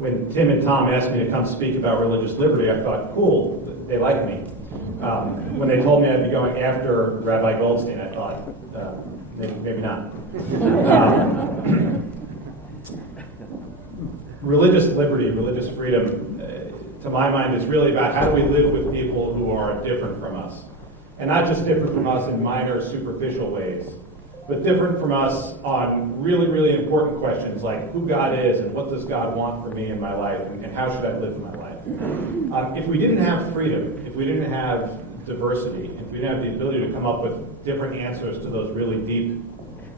when Tim and Tom asked me to come speak about religious liberty, I thought, cool, they like me. When they told me I'd be going after Rabbi Goldstein, I thought, maybe not. Religious liberty, religious freedom, to my mind, is really about how do we live with people who are different from us. And not just different from us in minor, superficial ways, but different from us on really, really important questions like who God is and what does God want for me in my life and how should I live my life. If we didn't have freedom, if we didn't have diversity, if we didn't have the ability to come up with different answers to those really deep,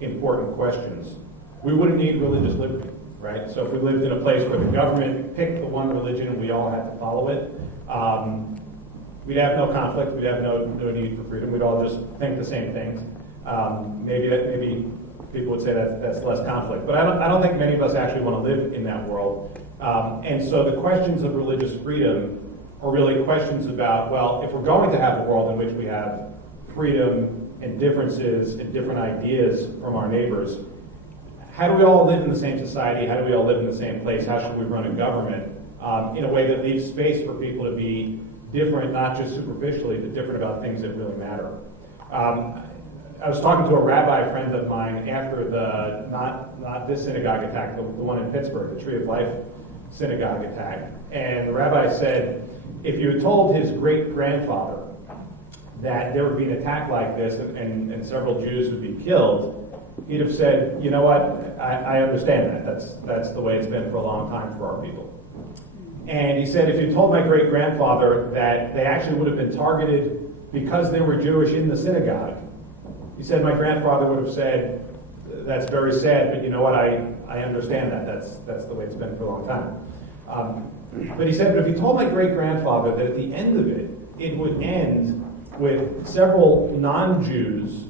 important questions, we wouldn't need religious liberty, right? So if we lived in a place where the government picked the one religion and we all had to follow it, we'd have no conflict, we'd have no need for freedom, we'd all just think the same things. Maybe people would say that's less conflict, but I don't think many of us actually want to live in that world. And so the questions of religious freedom are really questions about, well, if we're going to have a world in which we have freedom and differences and different ideas from our neighbors, how do we all live in the same society? How do we all live in the same place? How should we run a government in a way that leaves space for people to be different, not just superficially, but different about things that really matter? I was talking to a rabbi friend of mine after the, not this synagogue attack, the one in Pittsburgh, the Tree of Life synagogue attack. And the rabbi said, if you had told his great-grandfather that there would be an attack like this and several Jews would be killed, he'd have said, you know what, I understand that. That's the way it's been for a long time for our people. And he said, if you told my great-grandfather that they actually would have been targeted because they were Jewish in the synagogue, he said my grandfather would have said, that's very sad, but you know what, I understand that. That's the way it's been for a long time. But he said, but if you told my great-grandfather that at the end of it, it would end with several non-Jews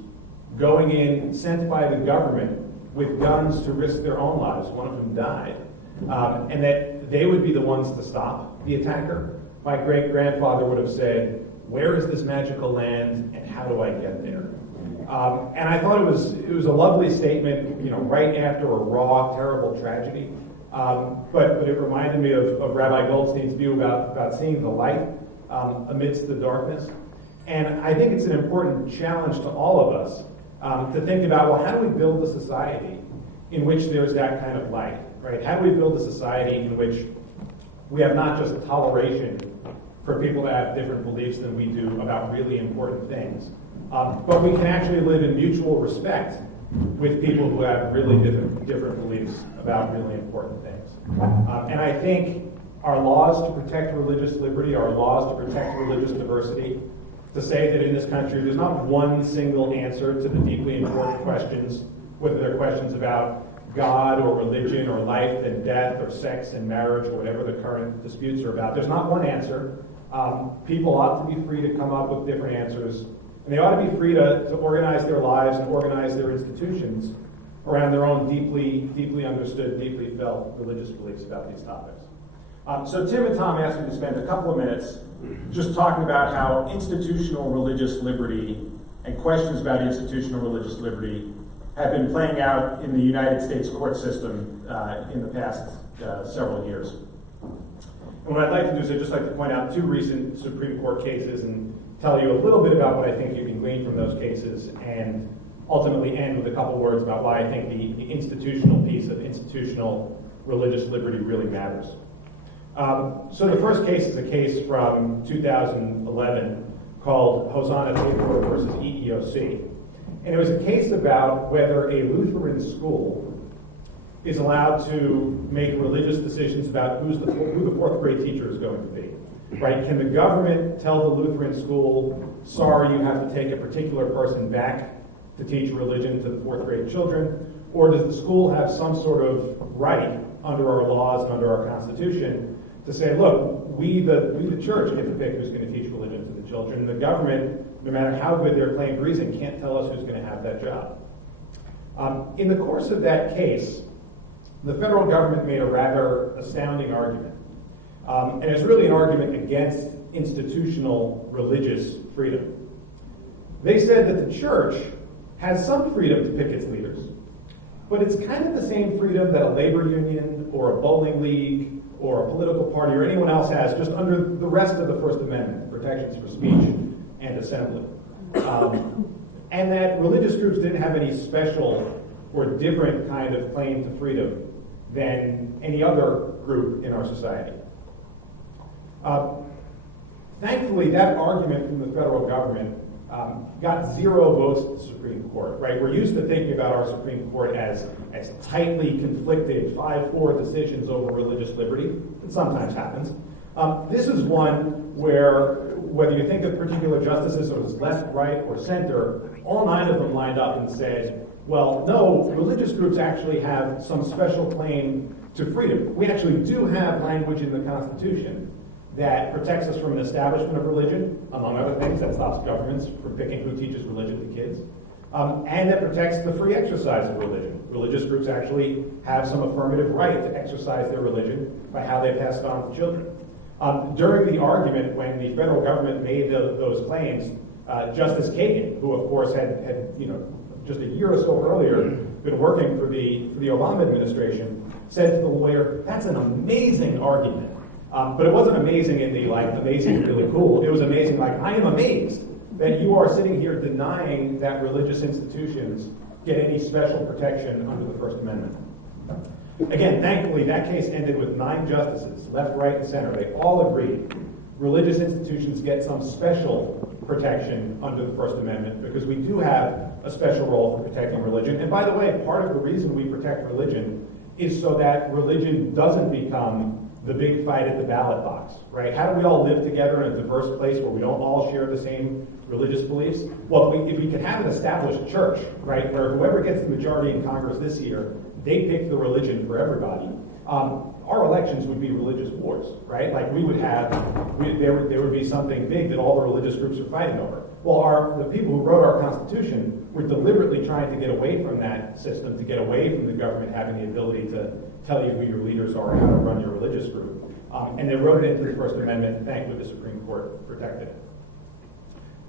going in, sent by the government with guns to risk their own lives, one of whom died, and that they would be the ones to stop the attacker, my great-grandfather would have said, where is this magical land and how do I get there? And I thought it was a lovely statement, right after a raw, terrible tragedy. But it reminded me of Rabbi Goldstein's view about seeing the light amidst the darkness. And I think it's an important challenge to all of us to think about, well, how do we build a society in which there's that kind of light, right? How do we build a society in which we have not just toleration for people to have different beliefs than we do about really important things, but we can actually live in mutual respect with people who have really different beliefs about really important things. And I think our laws to protect religious liberty, our laws to protect religious diversity, to say that in this country there's not one single answer to the deeply important questions, whether they're questions about God or religion or life and death or sex and marriage or whatever the current disputes are about. There's not one answer. People ought to be free to come up with different answers. And they ought to be free to organize their lives and organize their institutions around their own deeply understood, deeply felt religious beliefs about these topics. So Tim and Tom asked me to spend a couple of minutes just talking about how institutional religious liberty and questions about institutional religious liberty have been playing out in the United States court system in the past several years. And what I'd like to do is I'd just like to point out two recent Supreme Court cases and tell you a little bit about what I think you can glean from those cases and ultimately end with a couple words about why I think the institutional piece of institutional religious liberty really matters. So the first case is a case from 2011 called Hosanna versus Eeoc. And it was a case about whether a Lutheran school is allowed to make religious decisions about who the fourth grade teacher is going to be. Right? Can the government tell the Lutheran school, sorry, you have to take a particular person back to teach religion to the fourth grade children? Or does the school have some sort of right under our laws and under our Constitution to say, look, we the church get to pick who's going to teach religion to the children. The government, no matter how good their claimed reason, can't tell us who's going to have that job. In the course of that case, the federal government made a rather astounding argument. And it's really an argument against institutional religious freedom. They said that the church has some freedom to pick its leaders, but it's kind of the same freedom that a labor union or a bowling league or a political party or anyone else has just under the rest of the First Amendment, protections for speech and assembly. And that religious groups didn't have any special or different kind of claim to freedom than any other group in our society. Thankfully, that argument from the federal government got 0 votes at the Supreme Court, right? We're used to thinking about our Supreme Court as tightly conflicted 5-4 decisions over religious liberty. It sometimes happens. This is one where, whether you think of particular justices as left, right, or center, all 9 of them lined up and said, well, no, religious groups actually have some special claim to freedom. We actually do have language in the Constitution that protects us from an establishment of religion, among other things, that stops governments from picking who teaches religion to kids, and that protects the free exercise of religion. Religious groups actually have some affirmative right to exercise their religion by how they pass it on to children. During the argument, when the federal government made those claims, Justice Kagan, who of course had just a year or so earlier been working for the Obama administration, said to the lawyer, "That's an amazing argument." But it wasn't amazing in the amazing, really cool. It was amazing, I am amazed that you are sitting here denying that religious institutions get any special protection under the First Amendment. Again, thankfully, that case ended with 9 justices, left, right, and center. They all agreed religious institutions get some special protection under the First Amendment because we do have a special role for protecting religion. And by the way, part of the reason we protect religion is so that religion doesn't become the big fight at the ballot box, right? How do we all live together in a diverse place where we don't all share the same religious beliefs? Well, if we could have an established church, right, where whoever gets the majority in Congress this year, they pick the religion for everybody, our elections would be religious wars, right? There would be something big that all the religious groups are fighting over. Well, the people who wrote our Constitution were deliberately trying to get away from that system, to get away from the government having the ability to tell you who your leaders are and how to run your religious group. And they wrote it into the First Amendment. Thankfully, the Supreme Court protected it.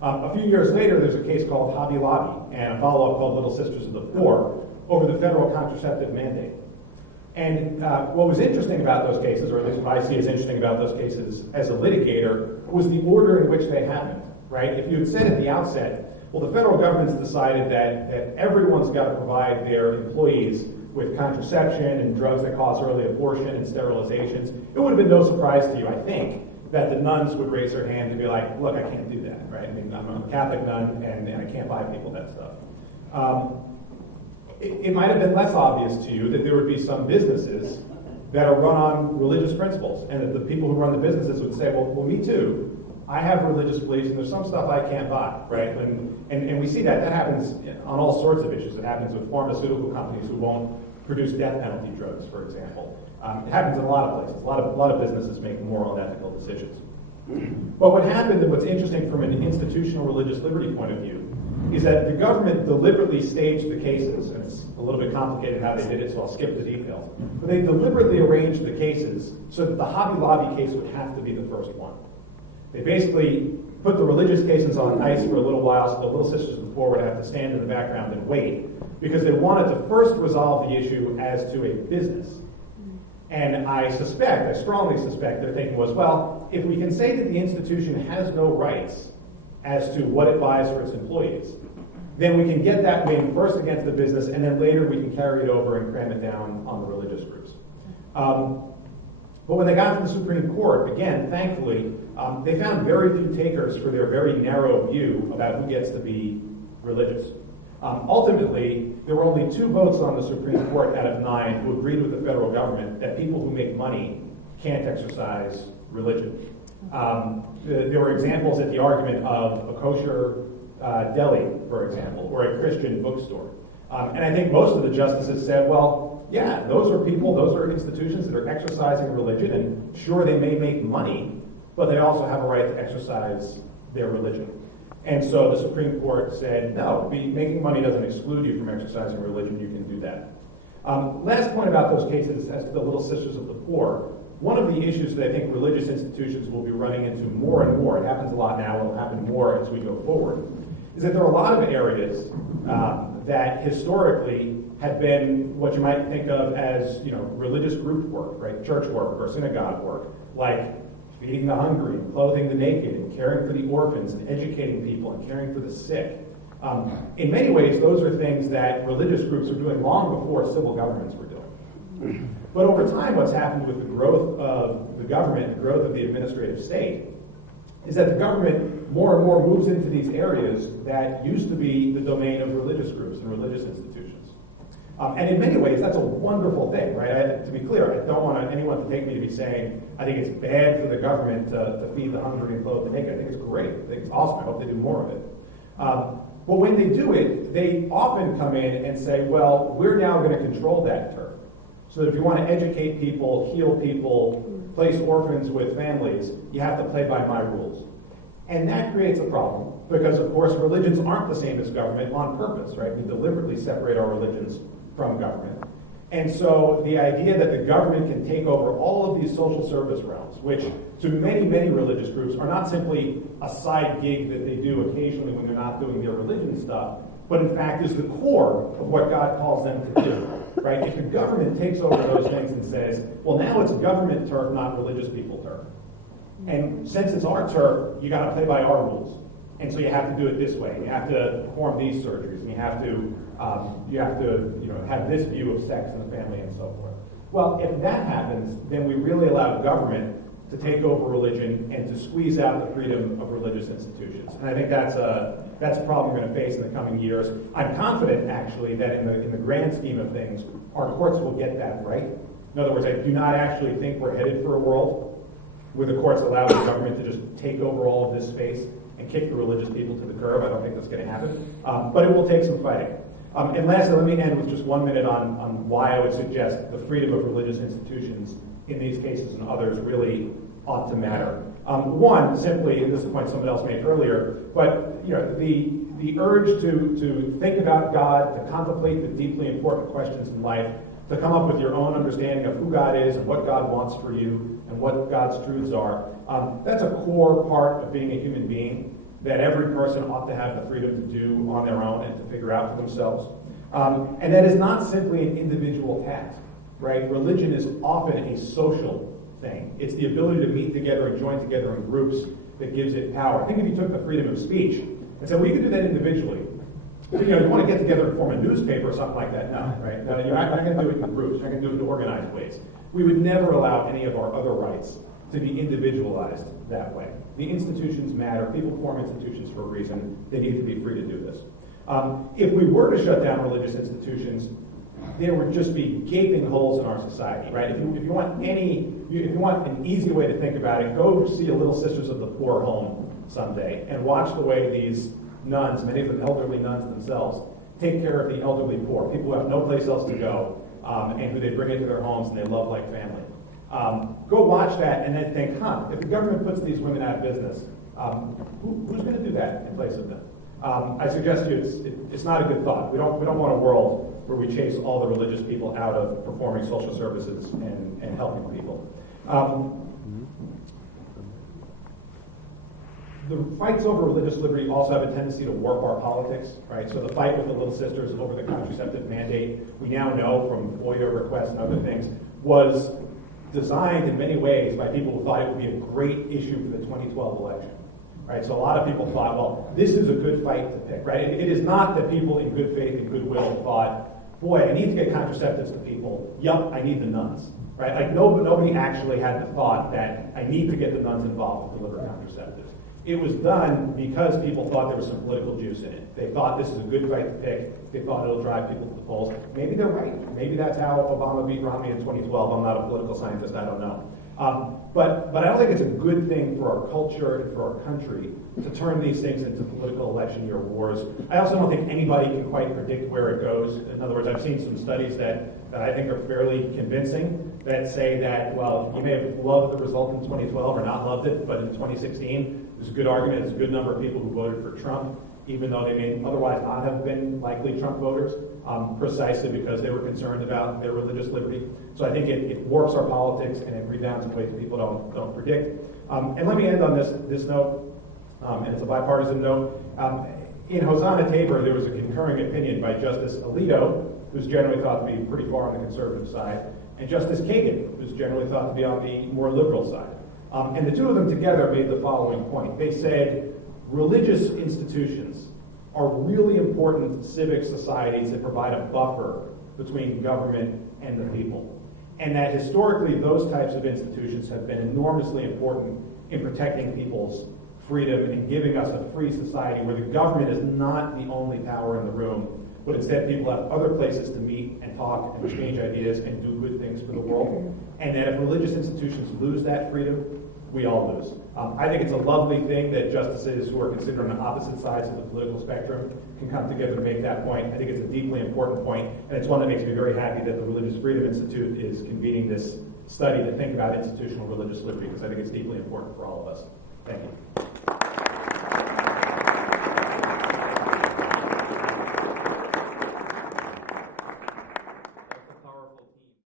A few years later, there's a case called Hobby Lobby and a follow-up called Little Sisters of the Poor over the federal contraceptive mandate. And what was interesting about those cases, or at least what I see as interesting about those cases as a litigator, was the order in which they happened, right? If you had said at the outset, well, the federal government's decided that everyone's got to provide their employees with contraception and drugs that cause early abortion and sterilizations, it would have been no surprise to you, I think, that the nuns would raise their hand and be like, look, I can't do that, right? I mean, I'm a Catholic nun and I can't buy people that stuff. It might have been less obvious to you that there would be some businesses that are run on religious principles, and that the people who run the businesses would say, well, me too. I have religious beliefs, and there's some stuff I can't buy, right? And we see that happens on all sorts of issues. It happens with pharmaceutical companies who won't produce death penalty drugs, for example. It happens in a lot of places. A lot of businesses make moral and ethical decisions. But what happened, and what's interesting from an institutional religious liberty point of view, is that the government deliberately staged the cases, and it's a little bit complicated how they did it, so I'll skip the details. But they deliberately arranged the cases so that the Hobby Lobby case would have to be the first one. They basically put the religious cases on ice for a little while so the Little Sisters of the Poor would have to stand in the background and wait, because they wanted to first resolve the issue as to a business. And I strongly suspect their thinking was, well, if we can say that the institution has no rights as to what it buys for its employees, then we can get that win first against the business, and then later we can carry it over and cram it down on the religious groups. But when they got to the Supreme Court, again, thankfully, they found very few takers for their very narrow view about who gets to be religious. Ultimately, there were only 2 votes on the Supreme Court out of 9 who agreed with the federal government that people who make money can't exercise religion. There were examples at the argument of a kosher deli, for example, or a Christian bookstore. And I think most of the justices said, well, yeah, those are people, those are institutions that are exercising religion, and sure, they may make money, but they also have a right to exercise their religion. And so the Supreme Court said, no, making money doesn't exclude you from exercising religion, you can do that. Last point about those cases as to the Little Sisters of the Poor, one of the issues that I think religious institutions will be running into more and more, it happens a lot now, it will happen more as we go forward, is that there are a lot of areas that historically have been what you might think of as, religious group work, right? Church work or synagogue work, like feeding the hungry and clothing the naked and caring for the orphans and educating people and caring for the sick. In many ways, those are things that religious groups were doing long before civil governments were doing. But over time, what's happened with the growth of the government, the growth of the administrative state, is that the government more and more moves into these areas that used to be the domain of religious groups and religious institutions. And in many ways, that's a wonderful thing, right? To be clear, I don't want anyone to take me to be saying, I think it's bad for the government to feed the hungry and clothe the naked. I think it's great. I think it's awesome. I hope they do more of it. But when they do it, they often come in and say, well, we're now going to control that turf. So that if you want to educate people, heal people, place orphans with families, you have to play by my rules. And that creates a problem because, of course, religions aren't the same as government on purpose, right? We deliberately separate our religions from government. And so the idea that the government can take over all of these social service realms, which to many, many religious groups are not simply a side gig that they do occasionally when they're not doing their religion stuff, but in fact is the core of what God calls them to do, right? If the government takes over those things and says, well, now it's government turf, not religious people turf. And since it's our turf, you got to play by our rules. And so you have to do it this way. You have to perform these surgeries, and you have to have this view of sex in the family and so forth. Well, if that happens, then we really allow government to take over religion and to squeeze out the freedom of religious institutions. And I think that's a problem we're going to face in the coming years. I'm confident, actually, that in the grand scheme of things, our courts will get that right. In other words, I do not actually think we're headed for a world where the courts allow the government to just take over all of this space and kick the religious people to the curb. I don't think that's going to happen. But it will take some fighting. And lastly, let me end with just 1 minute on why I would suggest the freedom of religious institutions in these cases and others really ought to matter. One, simply, and this is a point someone else made earlier, but the urge to think about God, to contemplate the deeply important questions in life, to come up with your own understanding of who God is and what God wants for you and what God's truths are, that's a core part of being a human being that every person ought to have the freedom to do on their own and to figure out for themselves. And that is not simply an individual task, right? Religion is often a social thing. It's the ability to meet together and join together in groups that gives it power. I think if you took the freedom of speech and said, well, you can do that individually. You want to get together and form a newspaper or something like that? No, right? No, you're not going to do it in groups. You're not going to do it in organized ways. We would never allow any of our other rights to be individualized that way. The institutions matter. People form institutions for a reason. They need to be free to do this. If we were to shut down religious institutions, there would just be gaping holes in our society, right? If you want an easy way to think about it, go see a Little Sisters of the Poor home someday and watch the way these nuns, many of them elderly nuns themselves, take care of the elderly poor, people who have no place else to go, and who they bring into their homes and they love like family. Go watch that and then think, if the government puts these women out of business, who's going to do that in place of them? I suggest to you it's not a good thought. We don't want a world where we chase all the religious people out of performing social services and helping people. The fights over religious liberty also have a tendency to warp our politics, right? So the fight with the Little Sisters over the contraceptive mandate, we now know from FOIA requests and other things, was designed in many ways by people who thought it would be a great issue for the 2012 election, right? So a lot of people thought, well, this is a good fight to pick, right? It is not that people in good faith and goodwill thought, boy, I need to get contraceptives to people. Yup, I need the nuns, right? Like nobody actually had the thought that I need to get the nuns involved to deliver contraceptives. It was done because people thought there was some political juice in it. They thought this is a good fight to pick. They thought it'll drive people to the polls. Maybe they're right. Maybe that's how Obama beat Romney in 2012. I'm not a political scientist. I don't know. But I don't think it's a good thing for our culture and for our country to turn these things into political election year wars. I also don't think anybody can quite predict where it goes. In other words, I've seen some studies that I think are fairly convincing that say that, well, you may have loved the result in 2012 or not loved it, but in 2016, there's a good argument, there's a good number of people who voted for Trump, even though they may otherwise not have been likely Trump voters, precisely because they were concerned about their religious liberty. So I think it warps our politics and it rebounds in ways that people don't predict. And let me end on this note, and it's a bipartisan note. In Hosanna Tabor, there was a concurring opinion by Justice Alito, who's generally thought to be pretty far on the conservative side, and Justice Kagan, who's generally thought to be on the more liberal side. And the two of them together made the following point. They said religious institutions are really important civic societies that provide a buffer between government and the people. And that historically those types of institutions have been enormously important in protecting people's freedom and giving us a free society where the government is not the only power in the room, but instead people have other places to meet and talk and exchange ideas and do good things for the world. And that if religious institutions lose that freedom, we all lose. I think it's a lovely thing that justices who are considered on opposite sides of the political spectrum can come together to make that point. I think it's a deeply important point, and it's one that makes me very happy that the Religious Freedom Institute is convening this study to think about institutional religious liberty, because I think it's deeply important for all of us. Thank you.